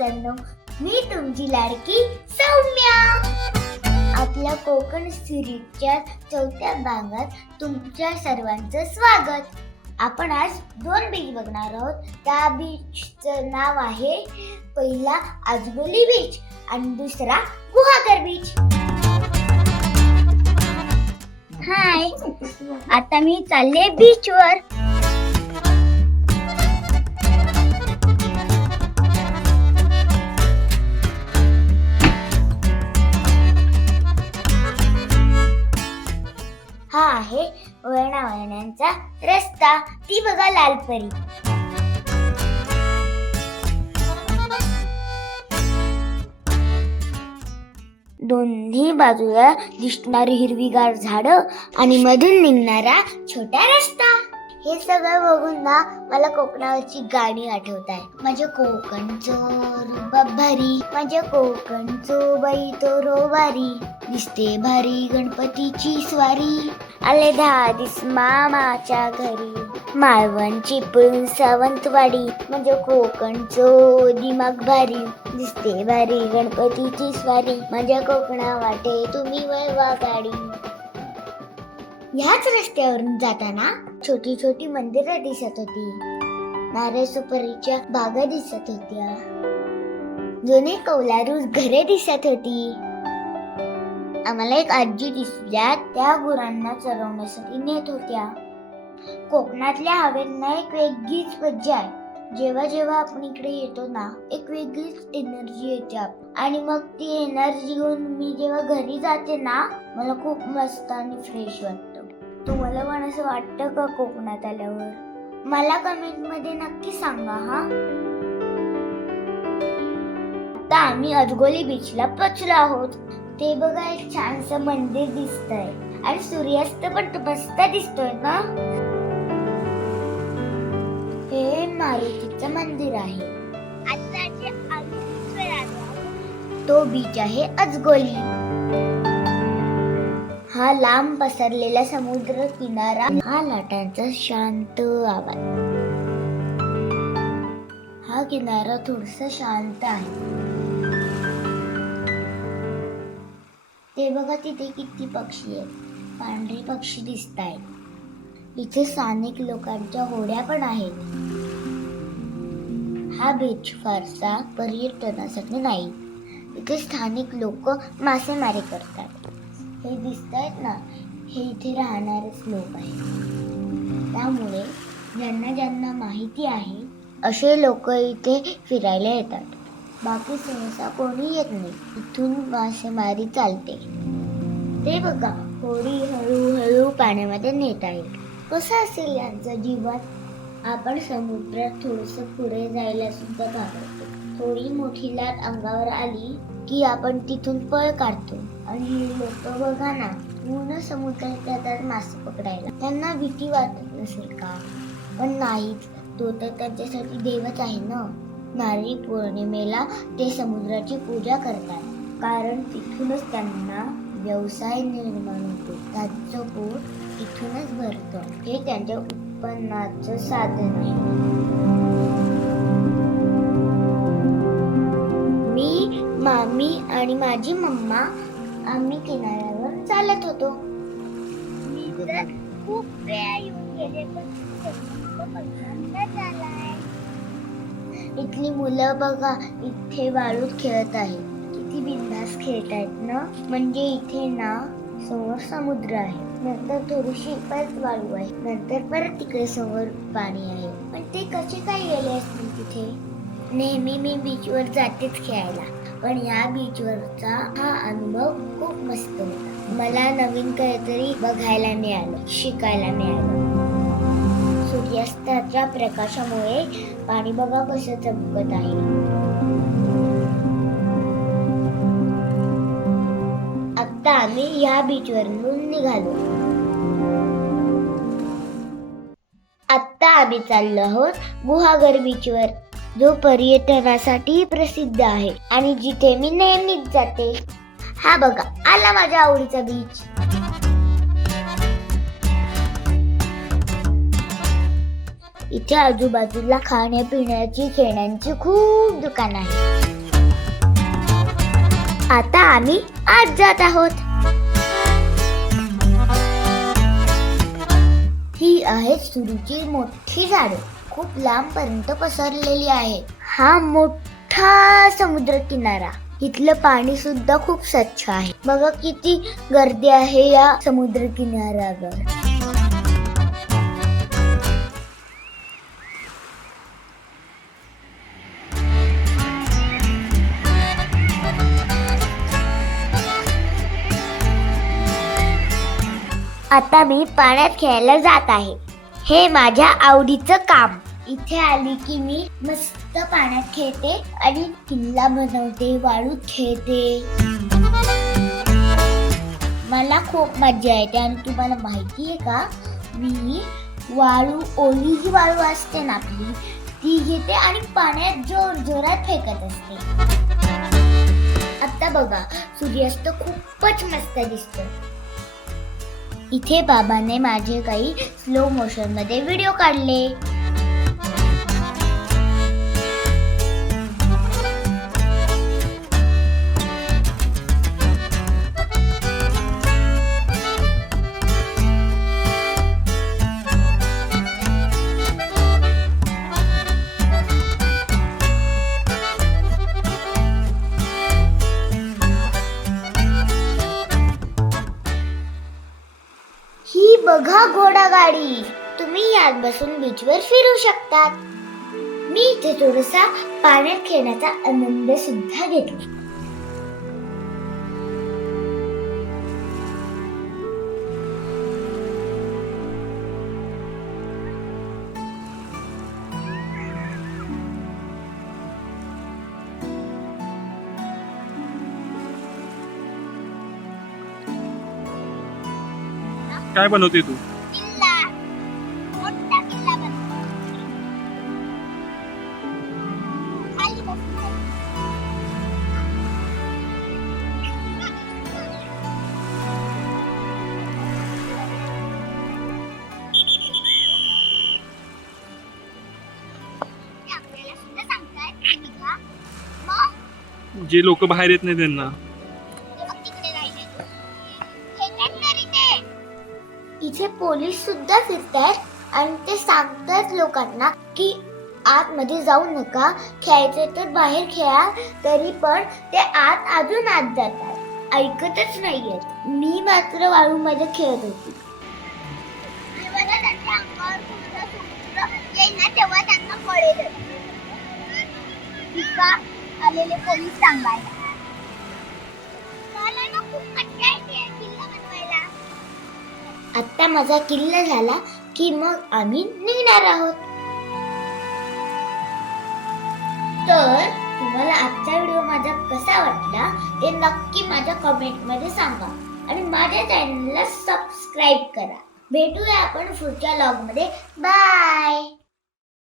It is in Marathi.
मित्रांनो मी तुमची लाडकी सौम्या. आपल्या कोकण सिरीजच्या चौथ्या भागात तुमच्या सर्वांचं स्वागत. आपण आज दोन बीच बघणार आहोत. त्या बीचचं नाव आहे पहिला आजबोली बीच आणि दुसरा गुहागर बीच हाय आता मी चालले बीचवर वळणा रस्ता ती बघा लालपरी दोन्ही बाजूला दिसणारी हिरवीगार झाडं आणि मधून निघणारा छोटा रस्ता. हे सगळं बघून ना मला कोकणावरची गाणी आठवत आहे माझ्या कोकणचं रुबाब भारी माझ्या कोकणचो बाई तो रोबारी दिसते भारी गणपतीची स्वारी. आले दहा दिस मामाच्या घरी माळवण चिपळूण सावंतवाडी म्हणजे कोकणचो दिमाग भारी दिसते भारी गणपतीची स्वारी. माझ्या कोकणा वाटे तुम्ही वळवा गाडी. ह्याच रस्त्यावरून जाताना छोटी छोटी मंदिरं दिसत होती. नारळ सुपारीच्या बागा दिसत होत्या. जुने कौलारू घरे दिसत होती. आम्हाला एक आजी दिसल्या त्या गुरांना चरवण्यासाठी नेत होत्या. कोकणातल्या हवेंना एक वेगळीच मज्जा आहे. जेव्हा जेव्हा आपण इकडे येतो ना एक वेगळीच एनर्जी येते आणि मग ती एनर्जी घेऊन मी जेव्हा घरी जाते ना मला खूप मस्त आणि फ्रेश वाटतं. तुम्हाला पण असं वाटतं का कोकणात आल्यावर? मला कमेंटमध्ये नक्की सांगा हा. आता आम्ही अजगोली बीचला पोचलो आहोत. ते बघा एक छानसं मंदिर दिसतंय. आणि सूर्यास्त पण मस्त दिसतोय ना? हे मारुतीचं मंदिर आहे. तो बीच आहे अजगोली. हा लांब पसरलेला समुद्र किनारा हा लाटांचा शांत आवाज. हा किनारा थोडस शांत आहे. ते बघा तिथे किती पक्षी आहेत. पांढरे पक्षी दिसत आहेत. इथे स्थानिक लोकांच्या होड्या पण आहेत. हा बीच फारसा पर्यटनासाठी नाही. इथे स्थानिक लोक मासेमारी करतात. हे दिसत आहेत ना हे इथे राहणारेच लोक आहेत. त्यामुळे ज्यांना ज्यांना माहिती आहे असे लोक इथे फिरायला येतात. बाकी सहसा कोणी येत नाही. इथून मासेमारी चालते. ते बघा होडी हळूहळू पाण्यामध्ये नेत आहे कसं असेल यांचं जीवन? आपण समुद्रात थोडस पुढे जायला सुद्धा घाबरतो. थोडी मोठी लाट अंगावर आली की आपण तिथून पळ काढतो. आणि लोक बघा ना पूर्ण समुद्रात जातात मासे पकडायला. त्यांना भीती वाटत नसेल का? पण नाहीच. तो तर त्यांच्यासाठी देवच आहे ना? नारळी पौर्णिमेला ते समुद्राची पूजा करतात. कारण तिथूनच त्यांना व्यवसाय निर्माण होतो. त्यांचं पोट तिथूनच भरतं. हे त्यांच्या उत्पन्नाचं साधन आहे. मामी आणि माझी मम्मा आम्ही किनाऱ्यावर चालत होतो. मी तर खूप वेळा येऊन गेले पण पहिल्यांदाच आलाय इथली मुलं बघा इथे वाळूत खेळत आहेत. किती बिंदास खेळत आहेत ना? म्हणजे इथे ना समोर समुद्र आहे. नंतर थोडीशी परत वाळू आहे. नंतर परत तिकडे समोर पाणी आहे. पण ते कसे काय गेले असतील तिथे? नेहमी मी बीचवर जातेच खेळायला. पण या बीचवरचा हा अनुभव खूप मस्त होता. मला नवीन काहीतरी बघायला मिळालं शिकायला मिळालं. सूर्यास्ताच्या प्रकाशामुळे पाणी बघा कसं चमकत आहे? आता आम्ही या बीचवरून निघालो. आत्ता आम्ही चाललो आहोत गुहागर बीचवर जो पर्यटनासाठी प्रसिद्ध आहे आणि जिथे मी नेहमीच जाते. हा बघा आला माझ्या आवडीचा बीच इथे आजूबाजूला खाण्यापिण्याची खेळण्यांची खूप दुकान आहे. आता आम्ही आज जात आहोत. ही आहेत सुरूची मोठी झाडे. खूप लांब पर्यंत पसरलेली आहे. हा मोठा समुद्र किनारा इथलं पाणी सुद्धा खूप स्वच्छ आहे. बघा किती गर्दी आहे या समुद्र किनाऱ्यावर आता मी पाण्यात खेळायला जात आहे. हे माझ्या आवडीचं काम. इथे आली की मी मस्त पाण्यात खेळते आणि किल्ला बनवते वाळूत खेळते. मला खूप मजा येते आणि तुम्हाला माहिती आहे का? मी वाळू ओली जी वाळू असते ना आपली ती घेते आणि पाण्यात जोर जोरात फेकत असते. आता बघा सूर्यास्त खूपच मस्त दिसतो इथे बाबाने माझे काही स्लो मोशनमध्ये व्हिडिओ काढले. बघा घोडागाडी. तुम्ही यात बसून बीचवर फिरू शकतात. मी इथे थोडासा पाण्यात खेळण्याचा आनंद सुद्धा घेतला काय बनवते तू? किल्ला. मोठा किल्ला बनतो खाली बसून ते आपल्याला सुद्धा सांगतात की बघा, मग जे लोक बाहेर येत नाही त्यांना. पोलीस सुद्धा आहेत आणि ते सांगतात लोकांना की आतमध्ये जाऊ नका खेळायचे तर बाहेर खेळा तरी पण ते आत अजून आत जातात. ऐकतच नाहीयेत. मी मात्र वाळूमध्ये खेळत होती. तेव्हा त्यांना कळेल आलेले पोलीस सांगायला. माझा किल्ला झाला की मग आम्ही निघणार आहोत. तर तुम्हाला आजचा व्हिडिओ माझा कसा वाटला ते नक्की माझ्या कमेंटमध्ये सांगा आणि माझ्या चॅनलला सबस्क्राईब करा. भेटूया आपण पुढच्या लॉगमध्ये. बाय